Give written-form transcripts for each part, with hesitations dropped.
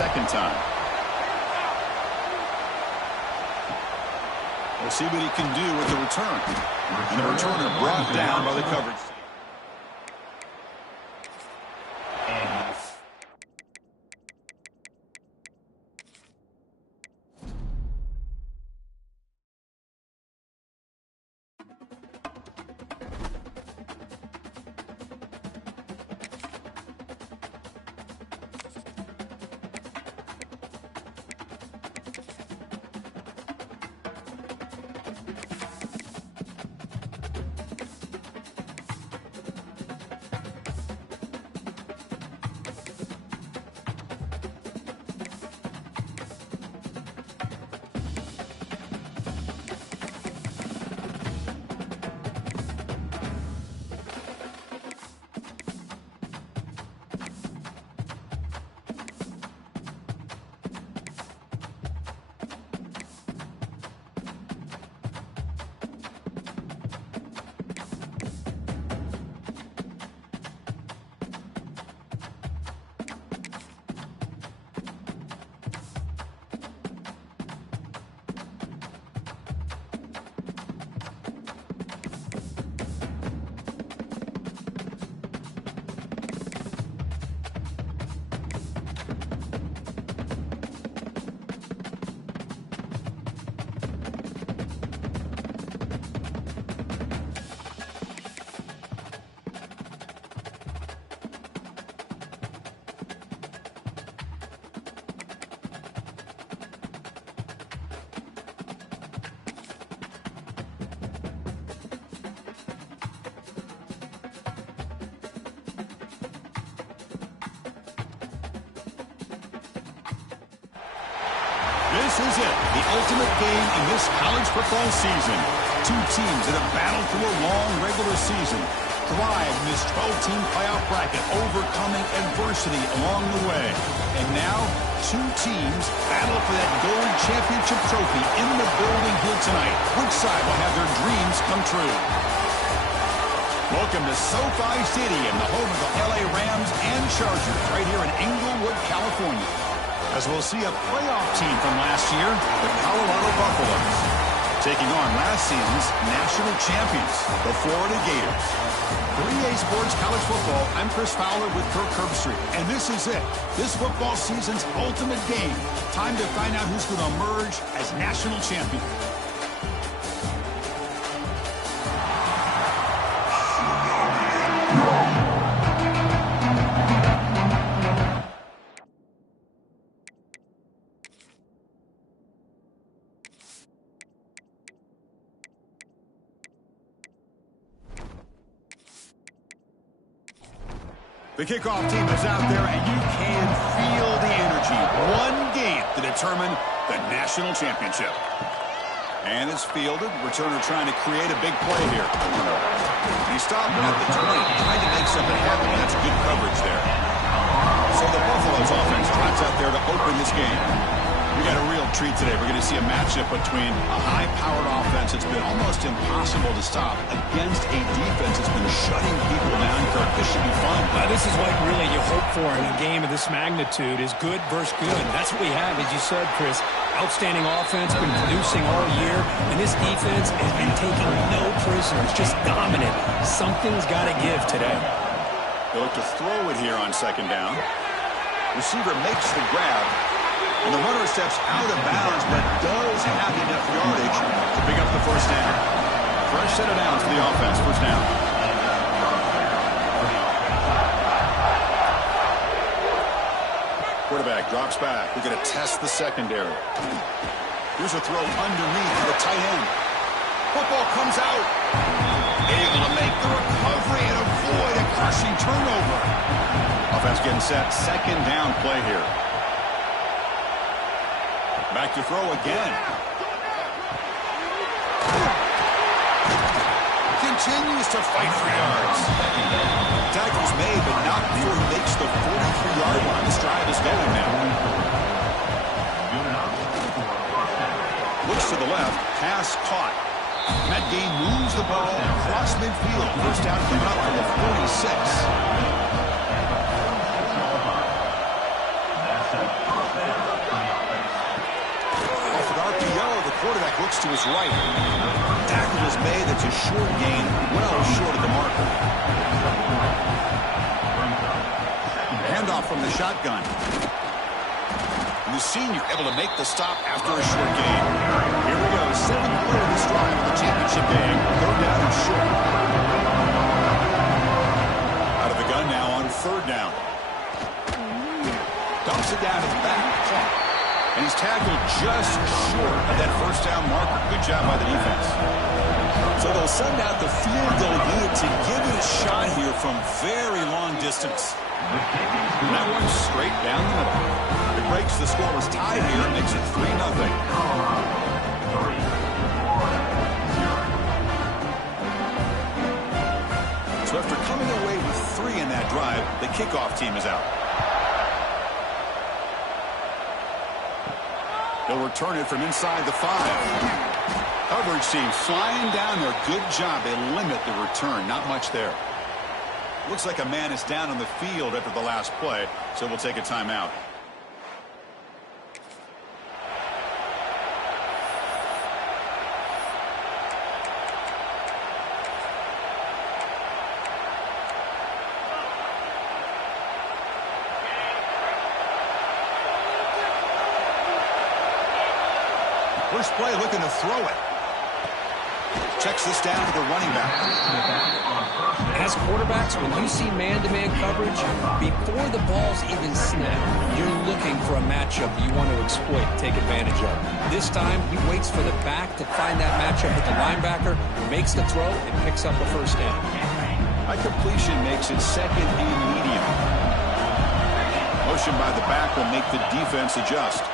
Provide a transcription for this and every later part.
second time. We'll see what he can do with the return. And the returner brought down by the coverage. This is it, the ultimate game in this college football season. Two teams that have battled through a long regular season, thrived in this 12-team playoff bracket, overcoming adversity along the way. And now, two teams battle for that gold championship trophy in the building here tonight. Which side will have their dreams come true? Welcome to SoFi Stadium, the home of the LA Rams and Chargers, right here in Inglewood, California. As we'll see a playoff team from last year, the Colorado Buffaloes, taking on last season's national champions, the Florida Gators. 3A Sports College Football, I'm Chris Fowler with Kirk Herbstreit, and this is it. This football season's ultimate game. Time to find out who's going to emerge as national champion. The kickoff team is out there, and you can feel the energy. One game to determine the national championship. And it's fielded. Returner trying to create a big play here. He stopped at the 20, trying to make something happen. That's good coverage there. So the Buffaloes offense trots out there to open this game. We got a real treat today. We're going to see a matchup between a high-powered offense that's been almost impossible to stop against a defense that's been shutting people down. Kirk, this should be fun. This is what really you hope for in a game of this magnitude is good versus good. That's what we have, as you said, Chris. Outstanding offense, been producing all year, and this defense has been taking no prisoners, just dominant. Something's got to give today. They look to throw it here on second down. Receiver makes the grab. And the runner steps out of bounds, but does have enough yardage to pick up the first down. Fresh set of downs for the offense. First down. Quarterback drops back. We're going to test the secondary. Here's a throw underneath to the tight end. Football comes out. Able to make the recovery and avoid a crushing turnover. Offense getting set. Second down play here. Back to throw again. Continues to fight for yards. Tackle's made, but not before he makes the 43-yard line. This drive is going now. Looks to the left. Pass caught. Matt Gay moves the ball across midfield. First down coming up from the 46. quarterback looks to his right. Tackle is made. That's a short gain, well short of the marker. Handoff from the shotgun. And the senior able to make the stop after a short gain. Here we go. 7th play of this drive of the championship game. 3rd down and short. Out of the gun now on 3rd down. Dumps it down to the back. And he's tackled just short of that 1st down marker. Good job by the defense. So they'll send out the field goal unit to give it a shot here from very long distance. And that one's straight down the middle. It breaks the scoreless tie here and makes it 3-0. So after coming away with 3 in that drive, the kickoff team is out. They'll return it from inside the 5. Coverage team flying down there. Good job. They limit the return. Not much there. Looks like a man is down on the field after the last play, so we'll take a timeout. First play looking to throw it. Checks this down to the running back. As quarterbacks, when you see man-to-man coverage, before the ball's even snapped, you're looking for a matchup that you want to exploit, take advantage of. This time, he waits for the back to find that matchup with the linebacker, makes the throw, and picks up a 1st down. High completion makes it 2nd and medium. Motion by the back will make the defense adjust.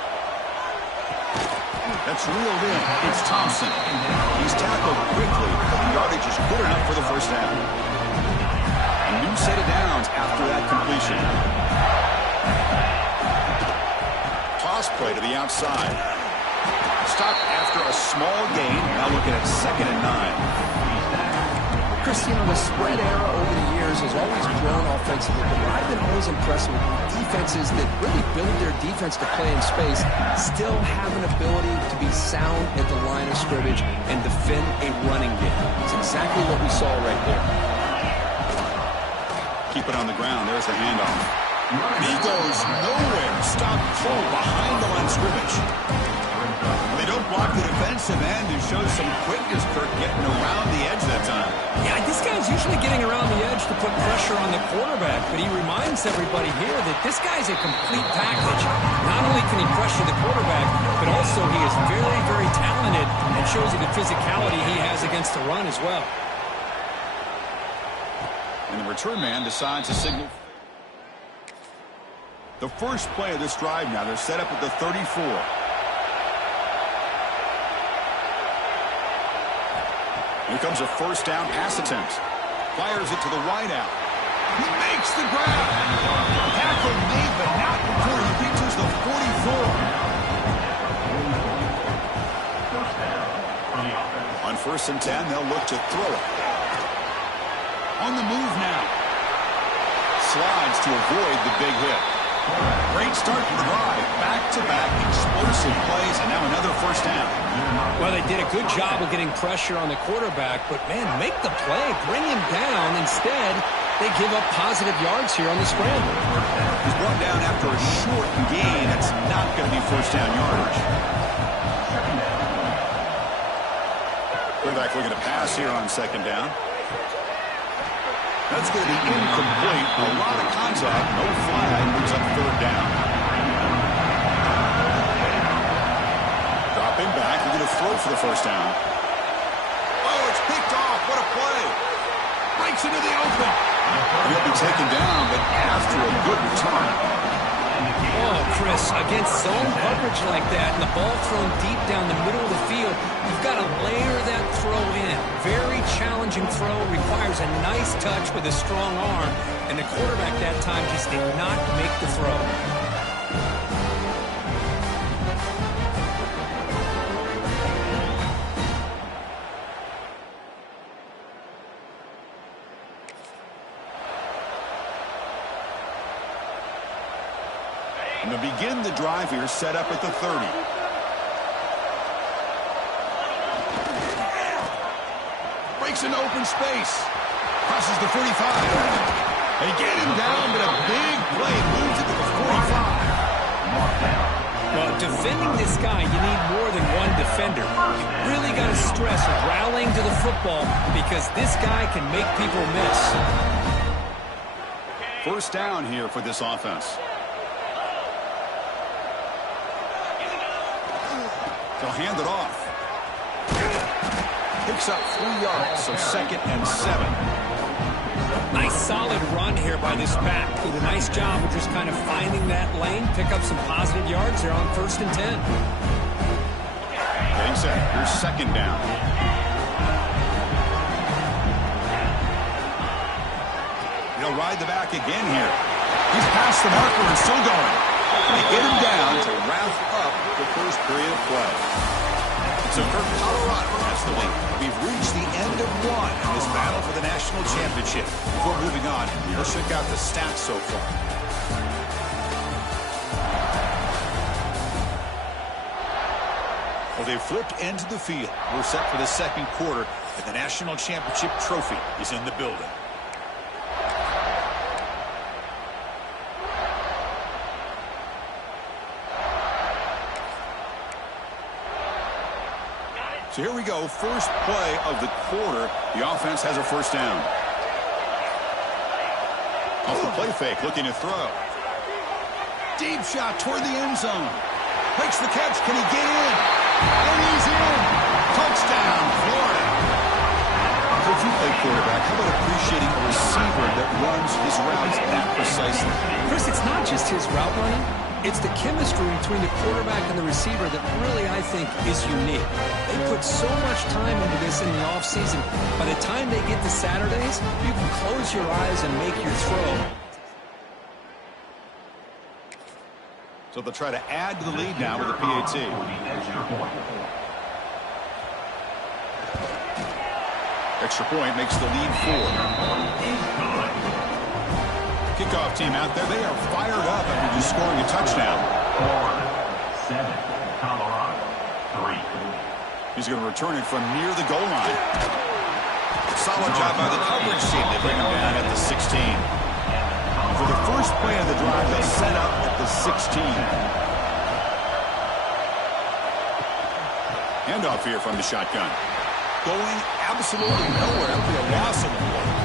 That's reeled in. It's Thompson. He's tackled quickly, but the yardage is good enough for the 1st down. A new set of downs after that completion. Toss play to the outside. Stopped after a small gain. Now looking at 2nd and 9. Chris, you know, the spread era over the years has always grown offensively, but I've been always impressed with defenses that really build their defense to play in space, still have an ability to be sound at the line of scrimmage and defend a running game. It's exactly what we saw right there. Keep it on the ground. There's the handoff. He goes nowhere. Stop full behind the line of scrimmage. They don't block the defensive end and show some quickness, Kirk, getting around the edge that time. Yeah, this guy's usually getting around the edge to put pressure on the quarterback, but he reminds everybody here that this guy's a complete package. Not only can he pressure the quarterback, but also he is very, very talented and shows you the physicality he has against the run as well. And the return man decides to signal. The first play of this drive now, they're set up at the 34. Here comes a 1st down pass attempt. Fires it to the wideout. He makes the grab. Tackle made, but not before he reaches the 44. On 1st and 10, they'll look to throw it. On the move now. Slides to avoid the big hit. Great start to the drive. Back-to-back explosive plays, and now another 1st down. Well, they did a good job of getting pressure on the quarterback, but, man, make the play. Bring him down. Instead, they give up positive yards here on the scramble. He's brought down after a short gain. That's not going to be 1st down yardage. Quarterback looking to pass here on 2nd down. That's going to be incomplete. A lot of contact. No flag. Moves up 3rd down. Dropping back. We're going to throw for the 1st down. Oh, it's picked off. What a play. Breaks into the open. He'll be taken down, but after a good return. Oh, Chris, against zone coverage like that and the ball thrown deep down the middle of the field, you've got to layer that throw in. Very challenging throw, requires a nice touch with a strong arm, and the quarterback that time just did not make the throw. And to begin the drive here, set up at the 30. breaks into open space. Crosses the 45. They get him down, but a big play moves it to the 45. Well, defending this guy, you need more than one defender. You really got to stress rallying to the football because this guy can make people miss. First down here for this offense. They'll hand it off. Picks up 3 yards, so 2nd and 7. Nice solid run here by this back. Did a nice job of just kind of finding that lane, pick up some positive yards. They're on 1st and 10. Getting set. Here's 2nd down. He'll ride the back again here. He's past the marker and still going. They get him down to wrap up the first period of play. So for Colorado has the lead. We've reached the end of one in this battle for the national championship. Before moving on, let's check out the stats so far. Well, they've flipped into the field. We're set for the 2nd quarter, and the national championship trophy is in the building. So here we go, first play of the quarter. The offense has a first down. Off the play fake, looking to throw. Deep shot toward the end zone. Makes the catch. Can he get in? And he's in. Touchdown, Florida. Coach, you play quarterback. How about appreciating a receiver that runs his routes that precisely? Chris, it's not just his route running. It's the chemistry between the quarterback and the receiver that really, I think, is unique. They put so much time into this in the offseason. By the time they get to Saturdays, you can close your eyes and make your throw. So they'll try to add to the lead now with a PAT. Extra point makes the lead 4. Kickoff team out there, they are fired up after just scoring a touchdown. 7, Colorado, 3. He's going to return it from near the goal line. Solid job by the coverage team. They bring him down at the 16. For the first play of the drive, they'll set up at the 16. Handoff here from the shotgun. Going absolutely nowhere. That'll be a loss of the play.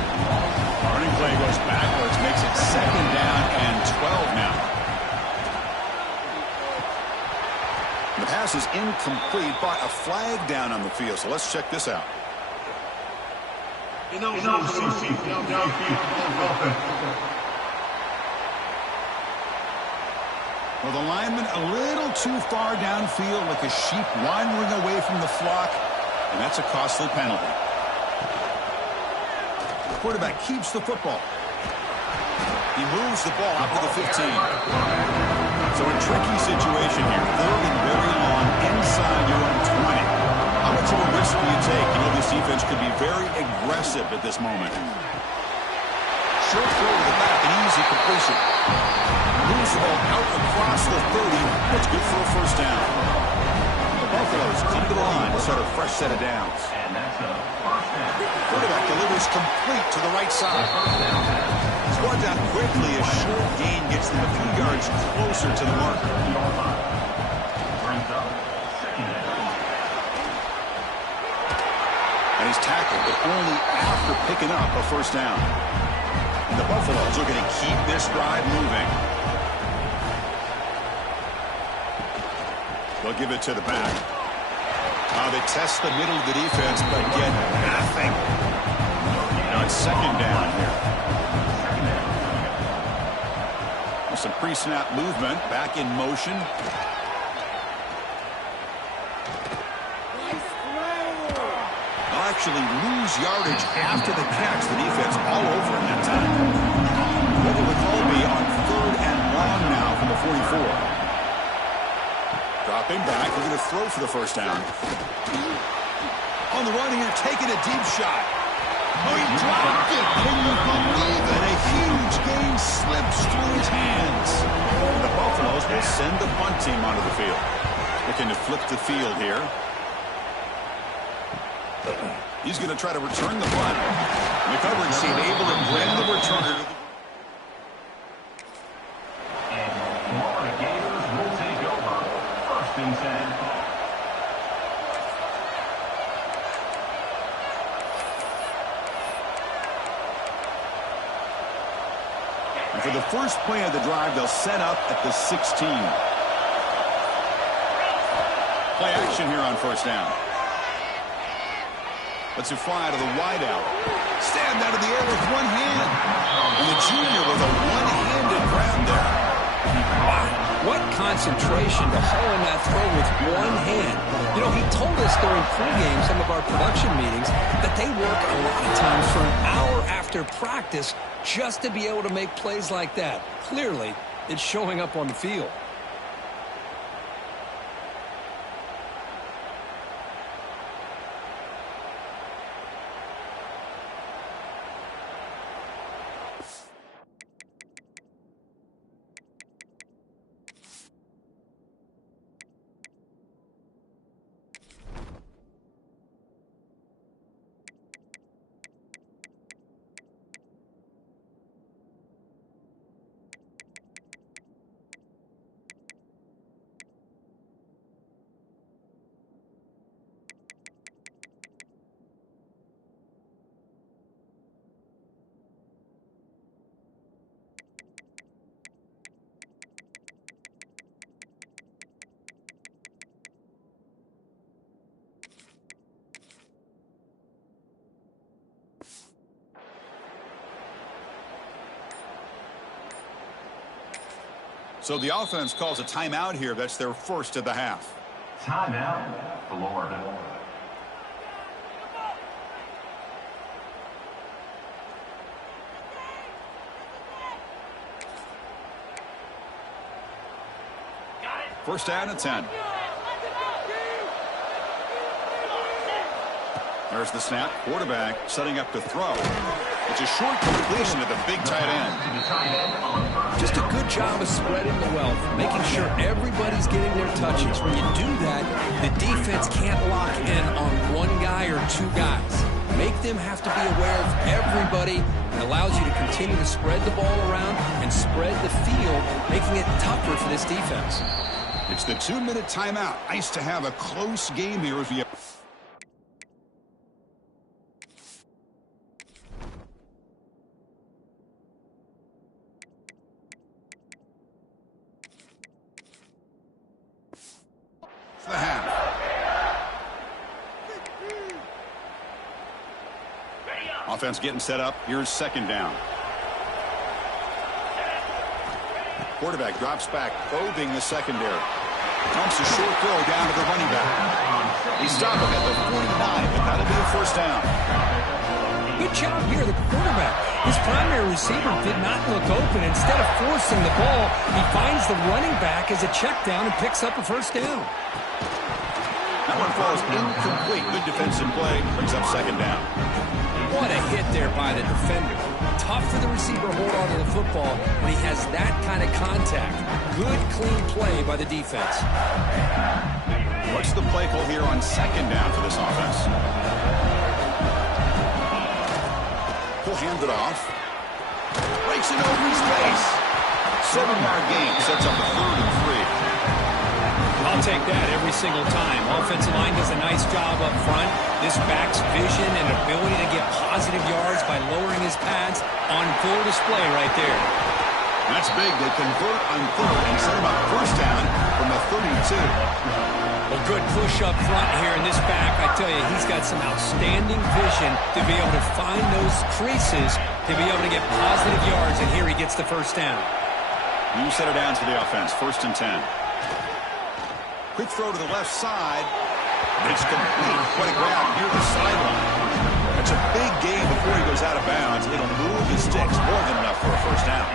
Running play goes backwards, makes it 2nd down and 12 now. The pass is incomplete, but a flag down on the field. So let's check this out. Well, the lineman a little too far downfield, like a sheep wandering away from the flock, and that's a costly penalty. The quarterback keeps the football. He moves the ball out to the 15. So a tricky situation here. 3rd and very long inside your own 20. How much of a risk do you take? You know, this defense could be very aggressive at this moment. Short throw to the back, an easy completion. Moves the ball out across the 30. That's good for a first down. The Buffaloes come to the line to start a fresh set of downs. Quarterback delivers complete to the right side. He's brought down quickly. A short gain gets them a few yards closer to the marker. And he's tackled, but only after picking up a first down. And the Buffaloes are going to keep this drive moving. They'll give it to the back. They test the middle of the defense, but get nothing. Now it's 2nd down here. With some pre-snap movement, back in motion. They'll actually lose yardage after the catch. The defense all over him that time. What will the call be on 3rd and long now from the 44? Dropping back, they're going to throw for the first down. On the run here, taking a deep shot. Oh, he dropped it. Can you believe it? A huge gain slips through his hands. And the Buffaloes will send the punt team onto the field. Looking to flip the field here. He's going to try to return the punt. The coverage team able to bring the returner to the... And Florida Gators will take over. 1st and 10. And for the first play of the drive, they'll set up at the 16. Play action here on 1st down. Let's it fly to the wideout. Stabbed out of the air with one hand. And the junior with a one-handed grab there. Wow, what concentration to haul in that throw with one hand. You know, he told us during pregame, some of our production meetings, that they work a lot of times for an hour after practice just to be able to make plays like that. Clearly, it's showing up on the field. So the offense calls a timeout here. That's their first of the half. Timeout, Florida. First down and 10. There's the snap. Quarterback setting up to throw. It's a short completion to the big tight end. Just a good job of spreading the wealth, making sure everybody's getting their touches. When you do that, the defense can't lock in on one guy or two guys. Make them have to be aware of everybody. It allows you to continue to spread the ball around and spread the field, making it tougher for this defense. It's the 2-minute timeout. Nice to have a close game here if you... the half. Offense getting set up. Here's second down. Quarterback drops back, probing the secondary. Dumps a short throw down to the running back. He stopped him at the 49, but that'll be a first down. Good job here, the quarterback. His primary receiver did not look open. Instead of forcing the ball, he finds the running back as a check down and picks up a first down. That one falls incomplete. Good defensive play. Brings up second down. What a hit there by the defender. Tough for the receiver to hold on to the football when he has that kind of contact. Good, clean play by the defense. What's the play call here on second down for this offense? He'll hand it off. Breaks it over his face. 7-yard gain sets up a 3rd and 3. I'll take that every single time. Offensive line does a nice job up front. This back's vision and ability to get positive yards by lowering his pads on full display right there. That's big. They convert on 3rd and set him up first down from the 32. A good push up front here in this back. I tell you, he's got some outstanding vision to be able to find those creases, to be able to get positive yards, and here he gets the first down. You set it down to the offense. 1st and 10. Quick throw to the left side. It's complete. What a grab near the sideline. That's a big gain before he goes out of bounds. It'll move the sticks more than enough for a first down.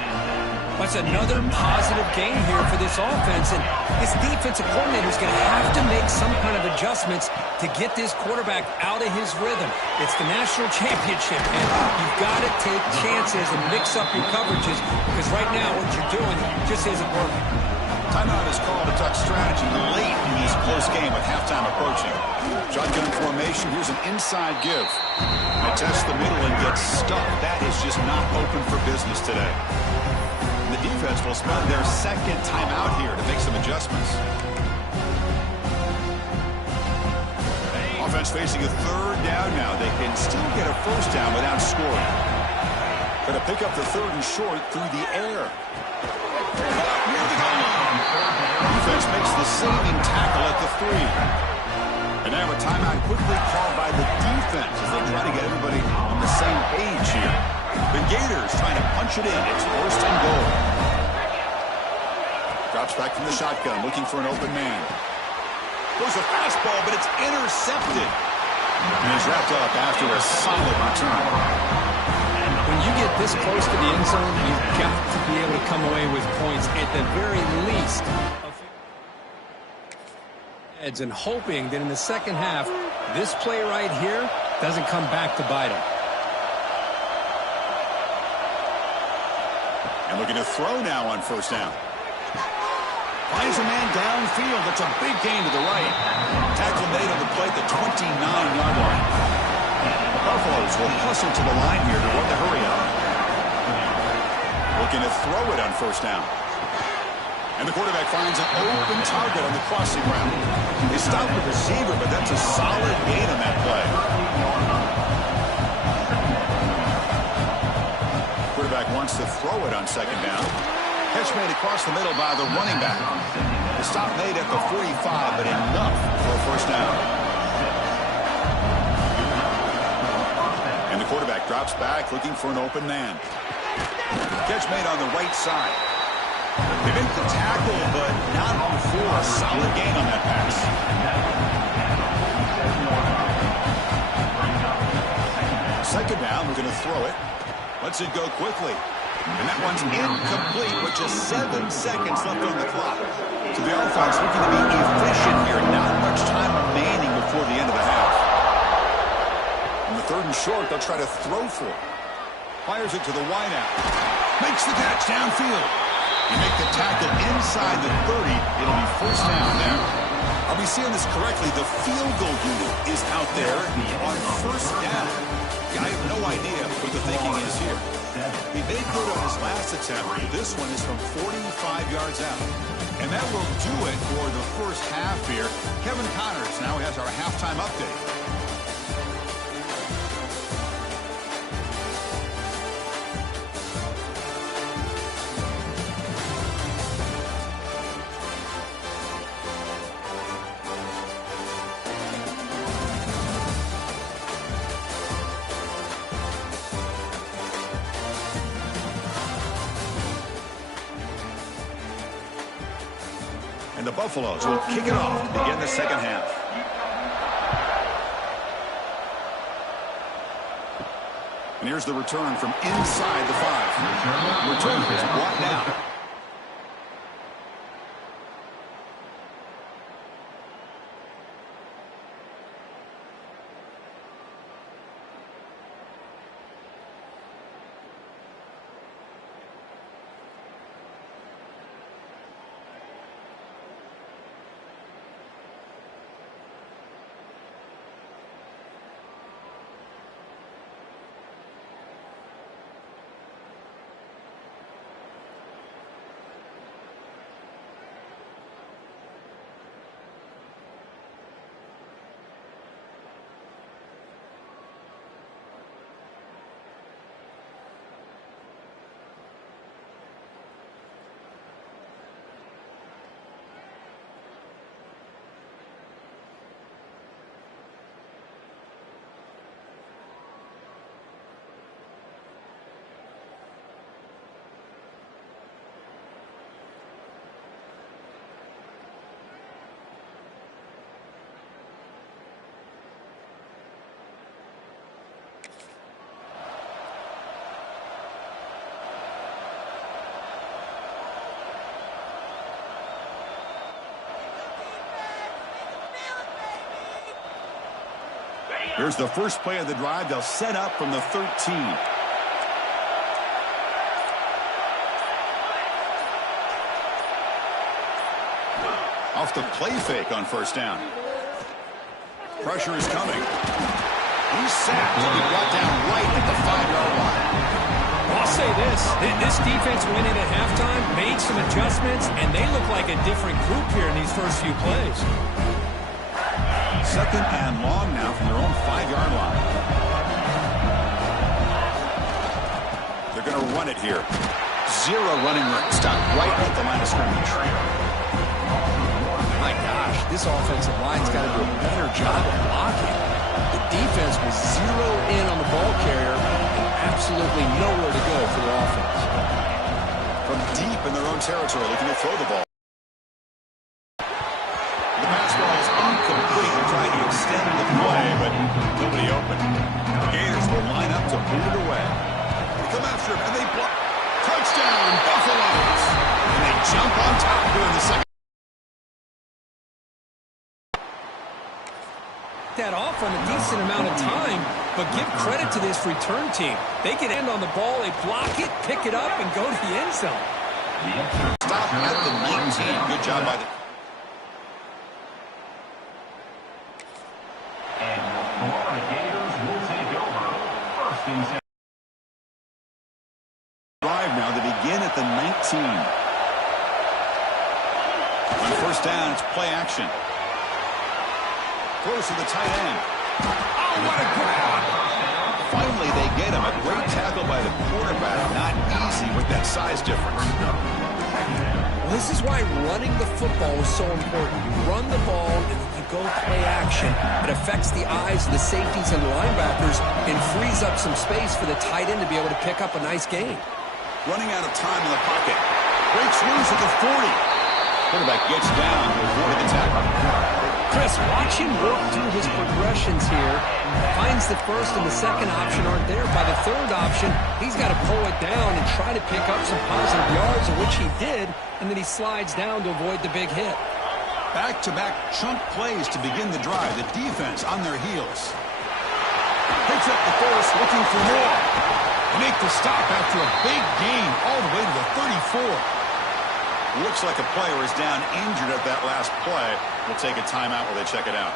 That's another positive gain here for this offense, and this defensive coordinator is going to have to make some kind of adjustments to get this quarterback out of his rhythm. It's the national championship, and you've got to take chances and mix up your coverages, because right now what you're doing just isn't working. Timeout is called to talk strategy late in this close game with halftime approaching. Shotgun formation. Here's an inside give. They test the middle and get stuck. That is just not open for business today. The defense will spend their second timeout here to make some adjustments. Offense facing a third down now. They can still get a first down without scoring. Going to pick up the third and short through the air. Near the goal line. Defense makes the saving tackle at the 3. And now a timeout quickly called by the defense as they try to get everybody on the same page here. The Gators trying to punch it in. It's first and goal. Drops back from the shotgun, looking for an open man. Goes a fastball, but it's intercepted. And he's wrapped up after a solid return. When you get this close to the end zone, you've got to be able to come away with points at the very least. And hoping that in the second half, this play right here doesn't come back to bite him. And looking to throw now on first down. Finds a man downfield. That's a big gain to the right. Tackle made on the play at the 29-yard line. The Buffaloes will hustle to the line here to run the hurry up. Looking to throw it on first down. And the quarterback finds an open target on the crossing route. They stop the receiver, but that's a solid gain on that play. Quarterback wants to throw it on second down. Catch made across the middle by the running back. The stop made at the 45, but enough for a first down. And the quarterback drops back, looking for an open man. Catch made on the right side. They make the tackle, but not before a solid gain on that pass. Second down, we're going to throw it. Lets it go quickly. And that one's incomplete with just 7 seconds left on the clock. So the offense looking to be efficient here. Not much time remaining before the end of the half. On the third and short, they'll try to throw for it. Fires it to the wideout. Makes the catch downfield. You make the tackle inside the 30. It'll be first down there. Are we seeing this correctly? The field goal unit is out there on first down. Yeah, I have no idea what the thinking is here. He made good on his last attempt. This one is from 45 yards out. And that will do it for the first half here. Kevin Connors now has our halftime update. The Buffaloes will kick it off to begin the second half. And here's the return from inside the 5. Return is brought down. Here's the first play of the drive. They'll set up from the 13. Off the play fake on first down. Pressure is coming. He's sacked. He'll be brought down right at the 5-yard line. I'll say this defense went in at halftime, made some adjustments, and they look like a different group here in these first few plays. Second and long now from their own 5-yard line. They're going to run it here. Zero running room. Stop right at the line of scrimmage. My gosh, this offensive line's got to do a better job of blocking. The defense was zero in on the ball carrier and absolutely nowhere to go for their offense. From deep in their own territory, looking to throw the ball. The pass ball is incomplete. They're trying to extend the play, but nobody open. The Gators will line up to boot it away. They come after him, and they block. Touchdown, Buffaloes! And they jump on top here in the second. That off on a decent amount of time, but give credit to this return team. They get end on the ball, they block it, pick it up, and go to the end zone. Stop at the 19. Good job by the... And the Florida Gators will take over. First and 10. Drive now to begin at the 19. On first down, it's play action. Close to the tight end. Oh, what a grab! Finally, they get him. A great tackle by the quarterback. Not easy with that size difference. Well, this is why running the football is so important. You run the ball and then you go play action. It affects the eyes of the safeties and the linebackers and frees up some space for the tight end to be able to pick up a nice gain. Running out of time in the pocket. Breaks loose at the 40. Quarterback gets down to avoid the tackle. Chris, watch him work through his progressions here. Finds the first and the second option aren't there. By the third option, he's got to pull it down and try to pick up some positive yards, of which he did, and then he slides down to avoid the big hit. Back-to-back chunk plays to begin the drive. The defense on their heels. Picks up the force, looking for more. They make the stop after a big gain all the way to the 34. Looks like a player is down injured at that last play. We'll take a timeout while they check it out.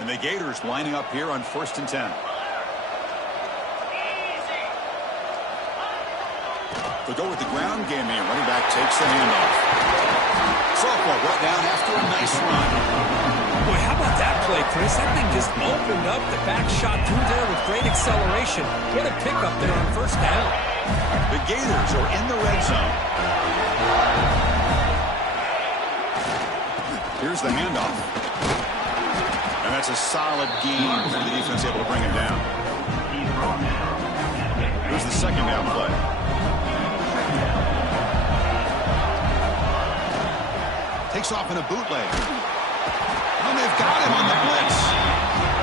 And the Gators lining up here on first and 10. They'll go with the ground game here. Running back takes the handoff. Sophomore brought down after a nice run. Boy, how about that play, Chris? That thing just opened up. The back shot through there with great acceleration. What a pickup there on first down. The Gators are in the red zone. Here's the handoff. And that's a solid gain for the defense, able to bring him down. Here's the second down play. Takes off in a bootleg. And they've got him on the blitz.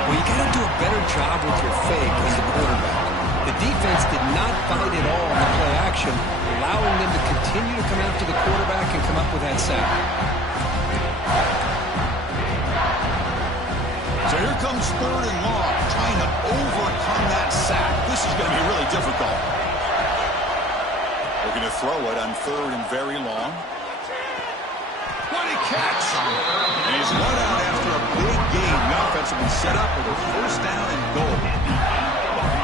Well, you got to do a better job with your fake as a quarterback. The defense did not fight at all on the play action, allowing them to continue to come after the quarterback and come up with that sack. So here comes third and long, trying to overcome that sack. This is going to be really difficult. They're going to throw it on third and very long. What a catch! And he's run out after a big gain. The offense will be set up with a first down and goal.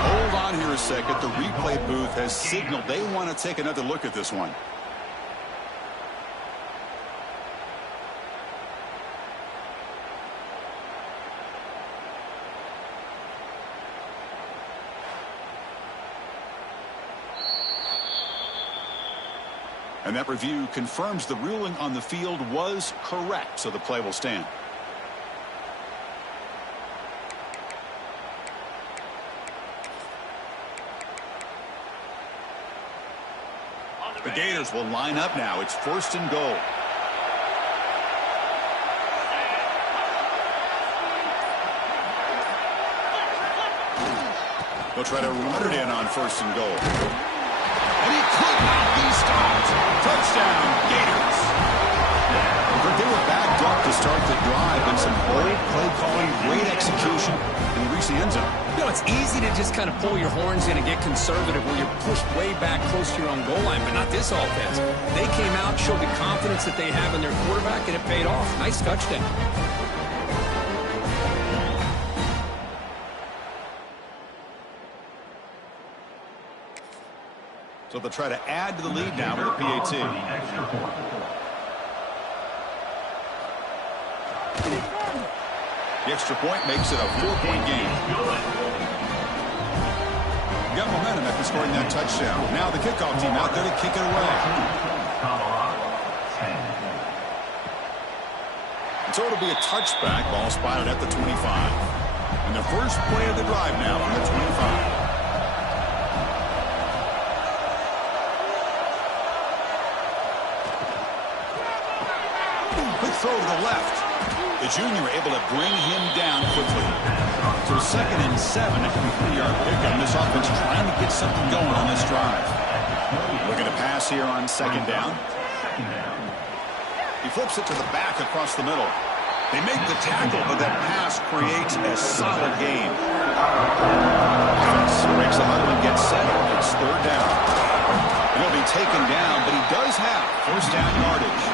Hold on here a second. The replay booth has signaled they want to take another look at this one. And that review confirms the ruling on the field was correct, so the play will stand. The Gators will line up now. It's first and goal. They'll try to run it in on first and goal. And he could not be stopped. Touchdown, Gators. They were backed up to start the drive, know, it's easy to just kind of pull your horns in and get conservative when you're pushed way back close to your own goal line, but not this offense. They came out, showed the confidence that they have in their quarterback, and it paid off. Nice touchdown. So they'll try to add to the lead now with a PAT. The extra point makes it a 4-point game. Got momentum after scoring that touchdown. Now the kickoff team out there to kick it away. And so it'll be a touchback. Ball spotted at the 25. And the first play of the drive now from the 25. Quick throw to the left. The junior able to bring him down quickly. So 2nd and 7 after the 3-yard pickup. This offense trying to get something going on this drive. Looking to pass here on 2nd down. He flips it to the back across the middle. They make the tackle, but that pass creates a solid gain. Offense breaks the huddle and gets set. It's 3rd down. He'll be taken down, but he does have 1st down yardage.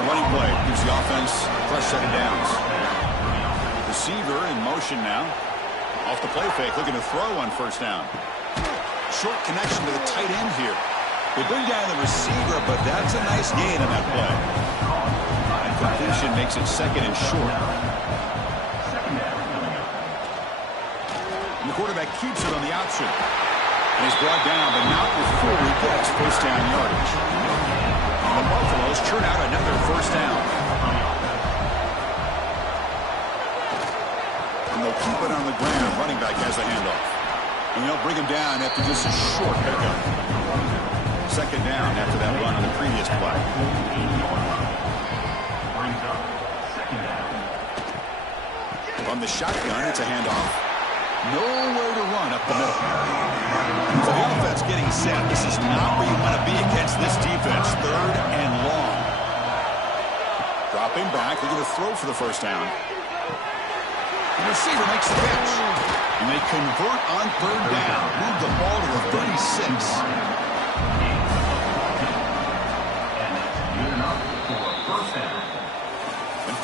The running play gives the offense a fresh set of downs. Receiver in motion now. Off the play fake, looking to throw on 1st down. Short connection to the tight end here. They bring down the receiver, but that's a nice gain on that play. And completion makes it 2nd and short. And the quarterback keeps it on the option. And he's brought down, but not before he gets 1st down yardage. The Buffaloes churn out another 1st down. And they'll keep it on the ground. Running back has a handoff. And they'll bring him down after just a short pickup. 2nd down after that run on the previous play. From the shotgun, it's a handoff. Nowhere to run up the middle. So the offense getting set. This is not where you want to be against this defense. 3rd and long. Dropping back, looking to throw for the 1st down. The receiver makes the catch. And they convert on 3rd down. Move the ball to the 36.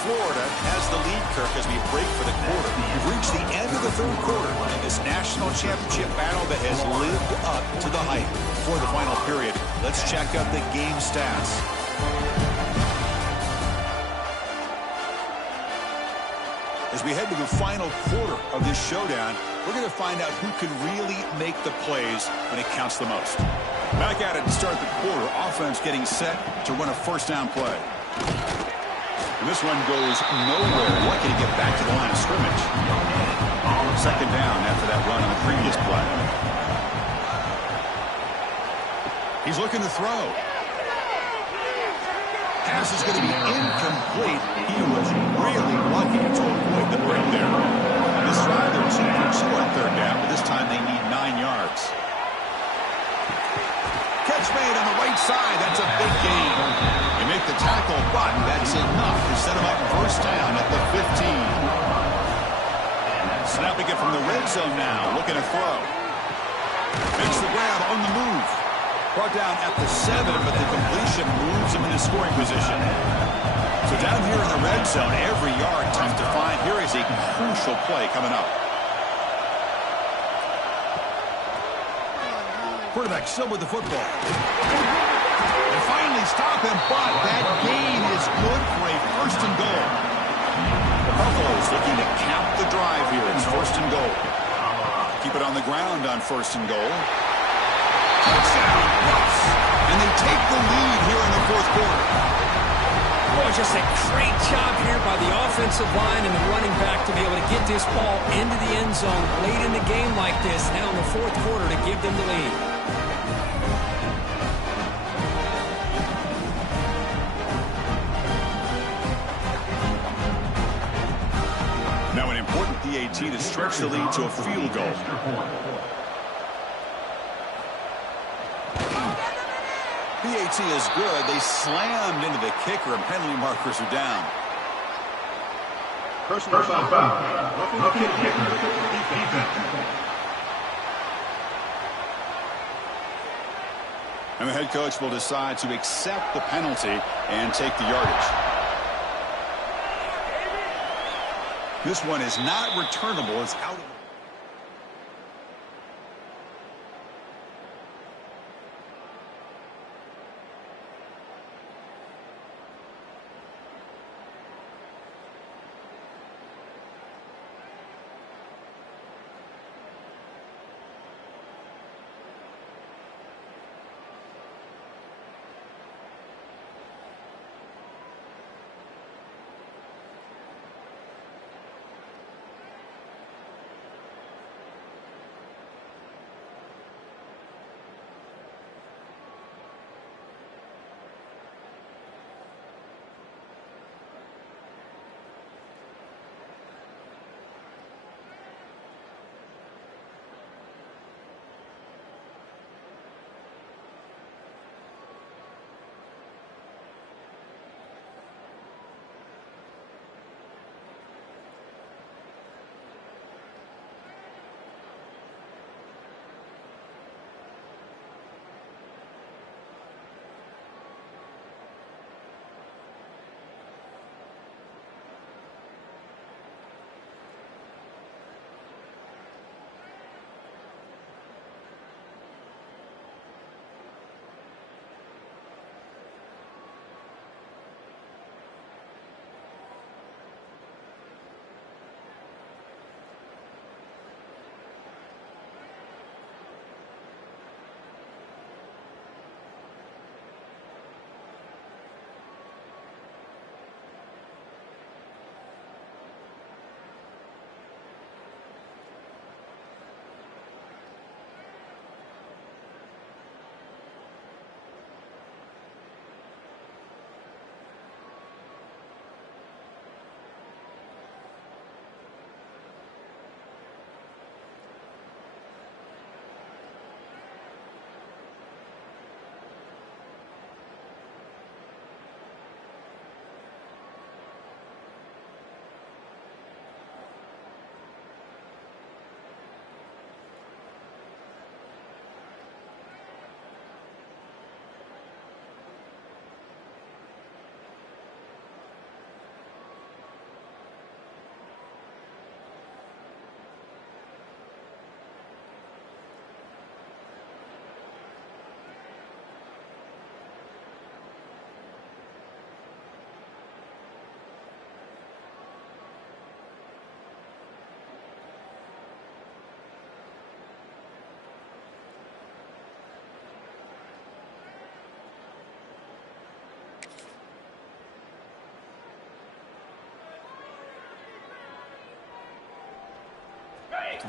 Florida has the lead, Kirk, as we break for the quarter. We've reached the end of the 3rd quarter in this national championship battle that has lived up to the hype. For the final period, let's check out the game stats. As we head to the final quarter of this showdown, we're going to find out who can really make the plays when it counts the most. Back at it to start the quarter. Offense getting set to run a 1st down play. And this one goes nowhere. Lucky to get back to the line of scrimmage. 2nd down after that run on the previous play. He's looking to throw. Pass is going to be incomplete. He was really lucky to avoid the break there. On this drive, they're 2 for 2 on 3rd down, but this time they need 9 yards. Catch made on the right side. That's a big gain. They make the tackle, but that's enough to set him up 1st down at the 15. Snapping it from the red zone now. Looking to throw. Makes the grab on the move. Brought down at the 7, but the completion moves him into scoring position. So down here in the red zone, every yard tough to find. Here is a crucial play coming up. Quarterback still with the football. They finally stop him, but that gain is good for a 1st and goal. The Buffaloes looking to cap the drive here. It's 1st and goal. Keep it on the ground on 1st and goal. Touchdown, Bucks. And they take the lead here in the 4th quarter. Boy, just a great job here by the offensive line and the running back to be able to get this ball into the end zone late in the game like this, now in the 4th quarter to give them the lead. Now an important PAT to stretch the lead to a field goal. PAT is good. They slammed into the kicker and penalty markers are down. Personal foul. Roughing the kicker. Defense. And the head coach will decide to accept the penalty and take the yardage. This one is not returnable. It's out of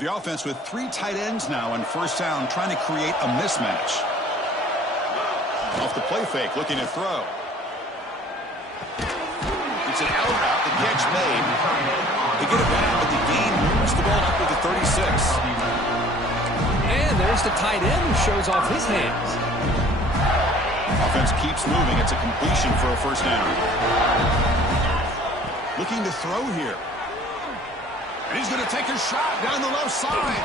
the offense with 3 tight ends now on first down, trying to create a mismatch. Off the play fake, looking to throw. It's an out route, the catch made. They get it back, but the gain moves the ball up to the 36. And there's the tight end who shows off his hands. Offense keeps moving. It's a completion for a first down. Looking to throw here. And he's going to take a shot down the left side.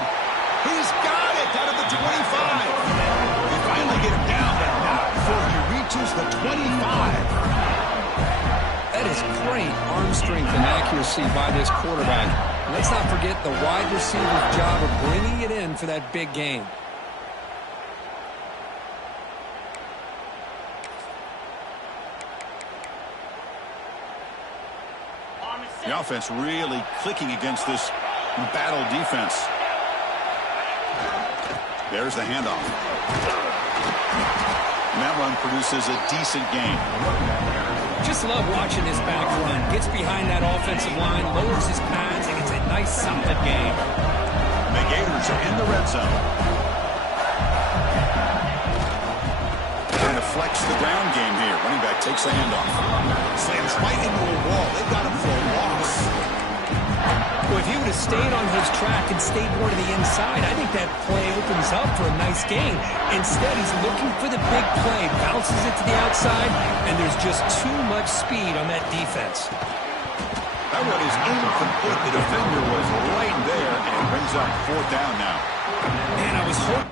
He's got it out of the 25. They finally get him down, but not before he reaches the 25. That is great arm strength and accuracy by this quarterback. Let's not forget the wide receiver's job of bringing it in for that big game. The offense really clicking against this battle defense. There's the handoff. And that run produces a decent gain. Just love watching this back run. Gets behind that offensive line, lowers his pads, and it's a nice, solid game. The Gators are in the red zone. Trying to flex the ground game here. Running back takes the handoff. Slams right into a wall. They've got him for a loss. Well, if he would have stayed on his track and stayed more to the inside, I think that play opens up for a nice gain. Instead, he's looking for the big play, bounces it to the outside, and there's just too much speed on that defense. That one is incomplete. The defender was right there and brings up fourth down now. Man, I was hoping.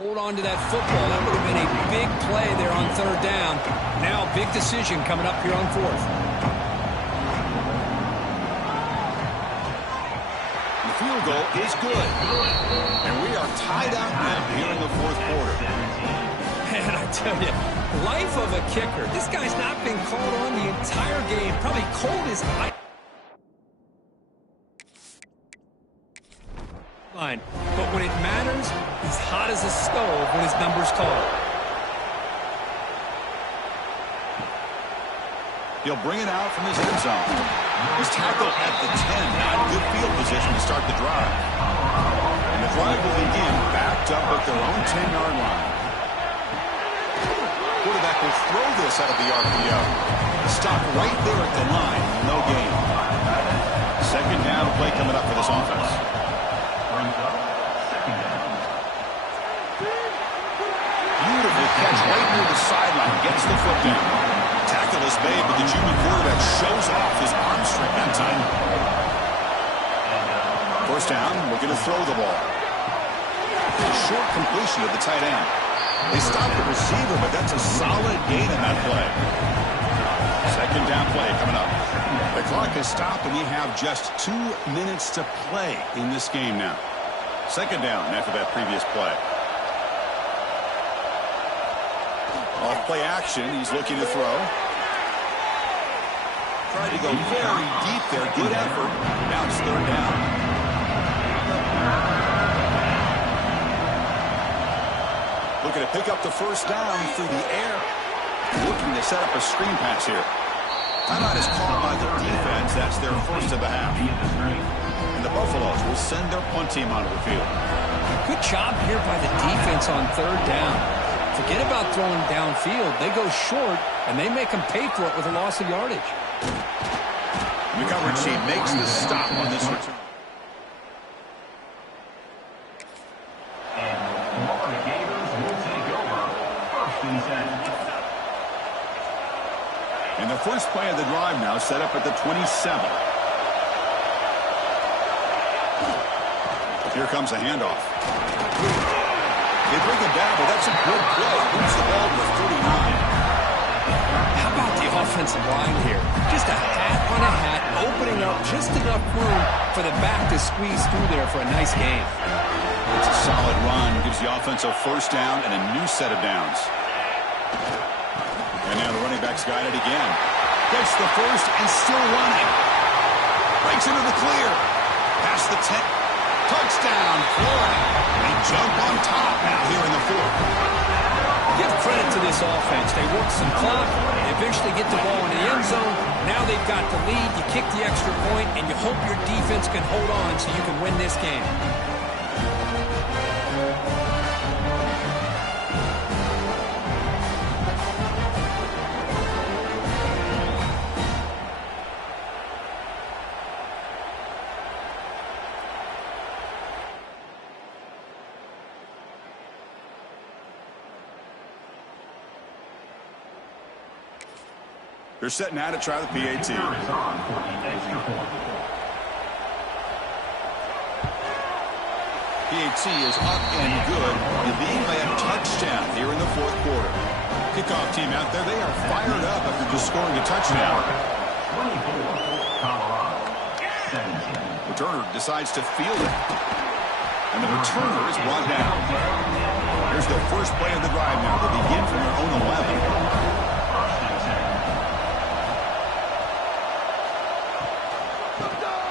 Hold on to that football. That would have been a big play there on third down. Now, big decision coming up here on fourth. The field goal is good. And we are tied out now here in the fourth quarter. Man, I tell you, life of a kicker. This guy's not been called on the entire game. Probably cold as ice. But when it matters, he's hot as a stove when his number's called. He'll bring it out from his end zone. He's tackled at the 10. Not good field position to start the drive. And the drive will begin backed up at their own 10-yard line. Quarterback will throw this out of the RPO. Stop right there at the line. No gain. Second down play coming up for this offense. Beautiful catch right near the sideline. Gets the foot down. Tackle is made, but the junior quarterback shows off his arm strength that time. First down, we're going to throw the ball. A short completion of the tight end. They stopped the receiver, but that's a solid gain in that play. Second down play coming up. The clock has stopped, and we have just 2 minutes to play in this game now. Second down after that previous play. Off play action, he's looking to throw. Tried to go very deep there. Good effort. Now it's third down. Looking to pick up the first down through the air. Looking to set up a screen pass here. Timeout is called by the defense. That's their first of the half. And the Buffaloes will send their punt team onto the field. Good job here by the defense on third down. Forget about throwing downfield. They go short, and they make them pay for it with a loss of yardage. The coverage team makes the stop on this return. And Florida Gators will take over. First and 10. And the first play of the drive now set up at the 27. Here comes a handoff. They bring him down, but that's a good play. Moves the ball to the 39. How about the offensive line here? Just a hat on a hat, opening up just enough room for the back to squeeze through there for a nice gain. It's a solid run. Gives the offense a first down and a new set of downs. And now the running back's got it again. Gets the first and still running. Breaks into the clear. Past the 10. Touchdown, Florida. They jump on top now here in the fourth. Give credit to this offense. They work some clock. They eventually get the ball in the end zone. Now they've got the lead. You kick the extra point, and you hope your defense can hold on so you can win this game. They're setting out to try the PAT. PAT is up and good. You lead by a touchdown here in the fourth quarter. Kickoff team out there, they are fired up after just scoring a touchdown. 24, Colorado. Returner decides to field it. And the returner is brought down. Here's the first play of the drive now. They begin from their own 11.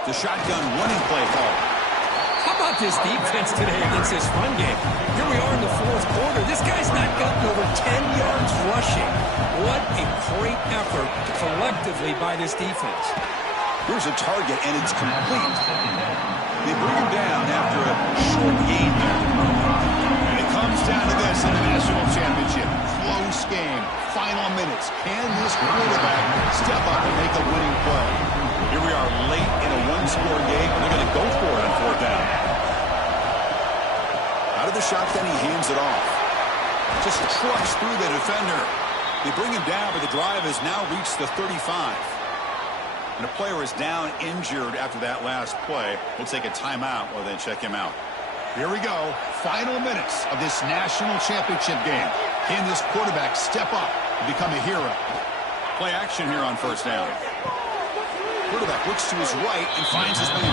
The shotgun running play call. How about this defense today against this run game? Here we are in the fourth quarter. This guy's not gotten over 10 yards rushing. What a great effort collectively by this defense. Here's a target, and it's complete. They bring him down after a short gain there. And it comes down to this in the national championship. Close game. Final minutes. Can this quarterback step up and make a winning play? Here we are late in a one-score game, and they're going to go for it on fourth down. Out of the shotgun, he hands it off. Just trucks through the defender. They bring him down, but the drive has now reached the 35. And a player is down injured after that last play. We'll take a timeout while they check him out. Here we go. Final minutes of this national championship game. Can this quarterback step up and become a hero? Play action here on first down. Quarterback looks to his right and finds his man.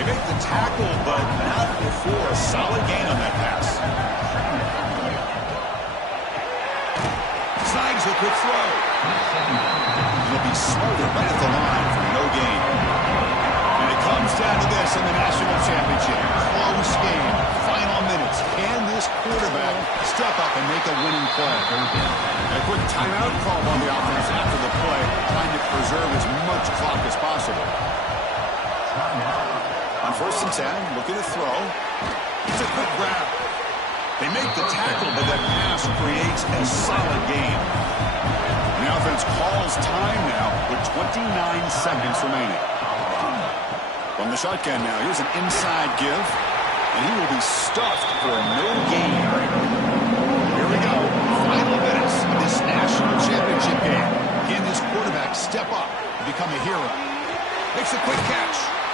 They make the tackle, but not before a solid gain on that pass. Snags a quick throw. He'll be smothered right at the line for no gain. And it comes down to this in the national championship. Close game. Final minutes. Can this quarterback step up and make a winning play? A quick timeout call on the offense after the play, trying to preserve as much clock as possible. On first and 10, looking to throw. It's a quick grab. They make the tackle, but that pass creates a solid gain. The offense calls time now with 29 seconds remaining. From the shotgun now, here's an inside give, and he will be stuffed for no gain. Here we go. Final minutes of this national championship game. Can this quarterback step up and become a hero? Makes a quick catch.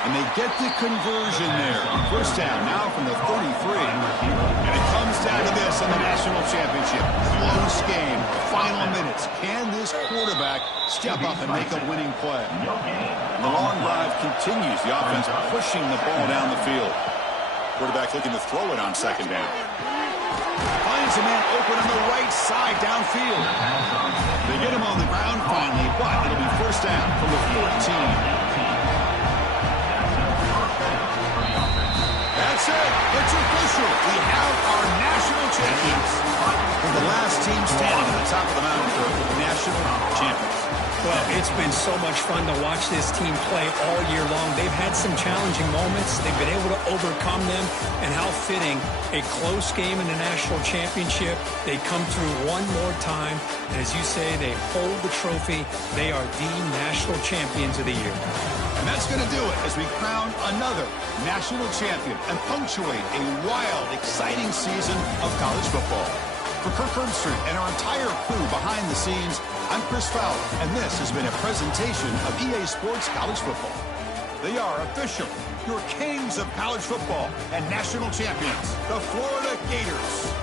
And they get the conversion there. First down now from the 33. And it comes down to this in the national championship. Close game. Final minutes. Can this quarterback step up and make a winning play? And the long drive continues. The offense pushing the ball down the field. Quarterback looking to throw it on second down. Finds a man open on the right side downfield. They get him on the ground finally, but it'll be first down from the 14. That's it. It's official. We have our national champions. We're the last team standing at the top of the mountain for national champions. Well, it's been so much fun to watch this team play all year long. They've had some challenging moments. They've been able to overcome them. And how fitting, a close game in the national championship. They come through one more time. And as you say, they hold the trophy. They are the national champions of the year. And that's going to do it as we crown another national champion and punctuate a wild, exciting season of college football. For Kirk Herbstreit and our entire crew behind the scenes, I'm Chris Fowler, and this has been a presentation of EA Sports College Football. They are official, your kings of college football and national champions, the Florida Gators.